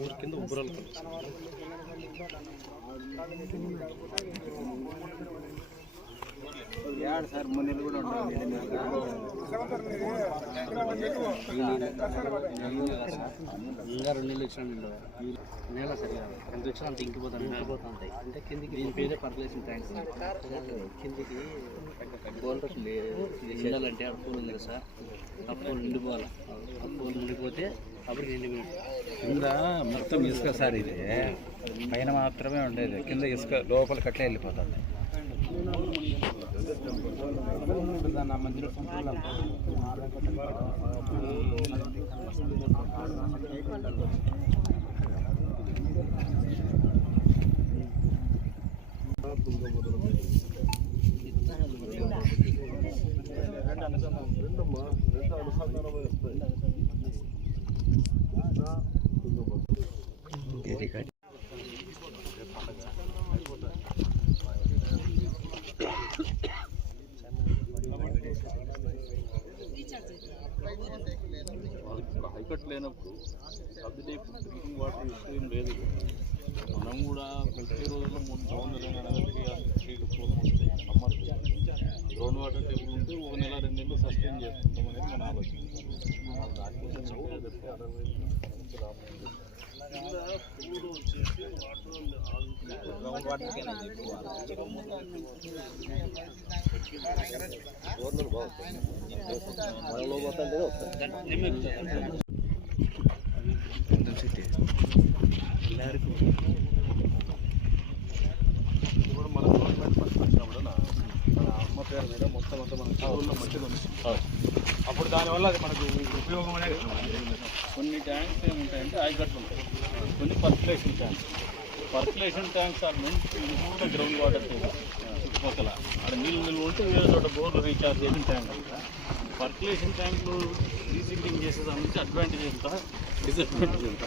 ఊరి కింద ఉబ్బరాలు సార్ మొన్న కూడా ఇంకా రెండు నీళ్ళు ఇచ్చిన నేల సరిగా ఎంత ఇచ్చినా అంత ఇంకిపోతాను ఇంకిపోతా ఉంటాయి అంటే కిందికి దీని పేరే పర్కులేషన్ ట్యాంక్స్ కిందికి గోల్డ్ నిండాలంటే ఆ పూల్ ఉంది కదా సార్. ఆ పూల్ నిండిపోవాలి. ఆ పూల్ నిండిపోతే కింద మొత్తం ఇసుక సార్ ఇది పైన మాత్రమే ఉండేది కింద ఇసుక లోపల కట్లే వెళ్ళిపోతుంది దాన్ని ఆ మధ్యలో పంపులు హైకట్ లేనప్పుడు సబ్సిడీ డ్రింకింగ్ వాటర్ విషయం లేదు. మనం కూడా ప్రతి రోజుల్లో మూడు ground అనగలిగి three summer ground water table ఉంటే ఒక నెల రెండు నెలలు సస్టైన్ చేసుకుంటాం అనేది మన ఆలోచన. దానికోసం చౌక పెట్టి అరవై వాటర్ గ్రౌండ్ వాటర్ ఇప్పుడు మన గవర్నమెంట్ ఫస్ట్ వచ్చినప్పుడు నా- మన అమ్మ పేరు మీద మొత్తం అంతా మన చదువుల్లో మంచిగా ఉంది అప్పుడు దానివల్ల అది మనకు ఉపయోగం అనేది కొన్ని ట్యాంక్స్ ఏముంటాయంటే ఆయకట్లు ఉంటాయి కొన్ని percolation tanks percolation tanks are meant ground water చుట్టుపక్కల అక్కడ నీళ్ళు నిల్వ ఉంటే వేరే చోట బోర్లు రీఛార్జ్ చేసిన ట్యాంక్ అంట పర్కులేషన్ ట్యాంకులు రీసీలింగ్ చేసే దాని నుంచి అడ్వాంటేజ్ ఎంత డిసడ్వాంటేజ్ ఎంత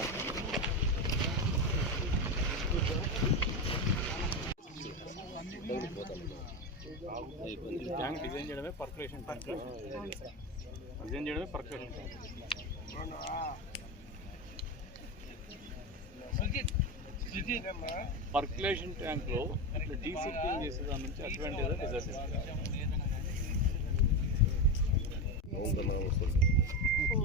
ఈ ట్యాంక్ డిజైన్ చేయడమే పర్కులేషన్ ట్యాంక్ డిజైన్ చేయడమే పర్కులేషన్ ట్యాంక్ పర్కులేషన్ ట్యాంక్లో ఇట్లా డీసిప్లిన్ చేసే దాని నుంచి అడ్వాంటేజ్ డిసడ్వాంటేజ్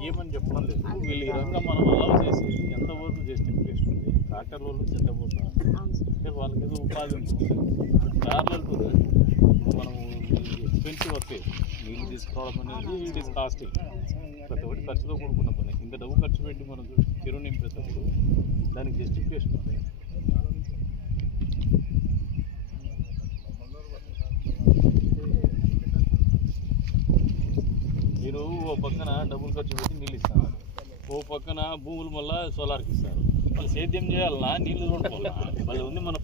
ఏమని చెప్పడం లేదు. వీళ్ళు ఈ రకంగా మనం అలౌ చేసి ఎంతవరకు జస్టిఫికేషన్ ఉంది? ట్రాక్టర్ వాళ్ళు చెత్తపోతున్నారు అంటే వాళ్ళకి ఏదో ఉపాధి ఉంటుంది ప్యారలల్ టు మనం ఎక్స్పెన్సివ్ వస్తాయి నీళ్ళు తీసుకోవడం అనేది ఇట్ ఈస్ కాస్టింగ్ ప్రతి ఒక్కటి ఖర్చుతో కూడుకున్న పని. ఇంత డబ్బు ఖర్చు పెట్టి మనం చెరువు నింపేటప్పుడు దానికి జస్టిఫికేషన్ ఉంది. మీరు ఓ పక్కన డబ్బులు ఖర్చు పెట్టి నీళ్ళు ఇస్తారు. ఓ పక్కన భూములు మళ్ళీ సోలార్కి ఇస్తారు. వాళ్ళు సేద్యం చేయాలన్నా నీళ్ళు చూడాలి మళ్ళీ ఉంది మన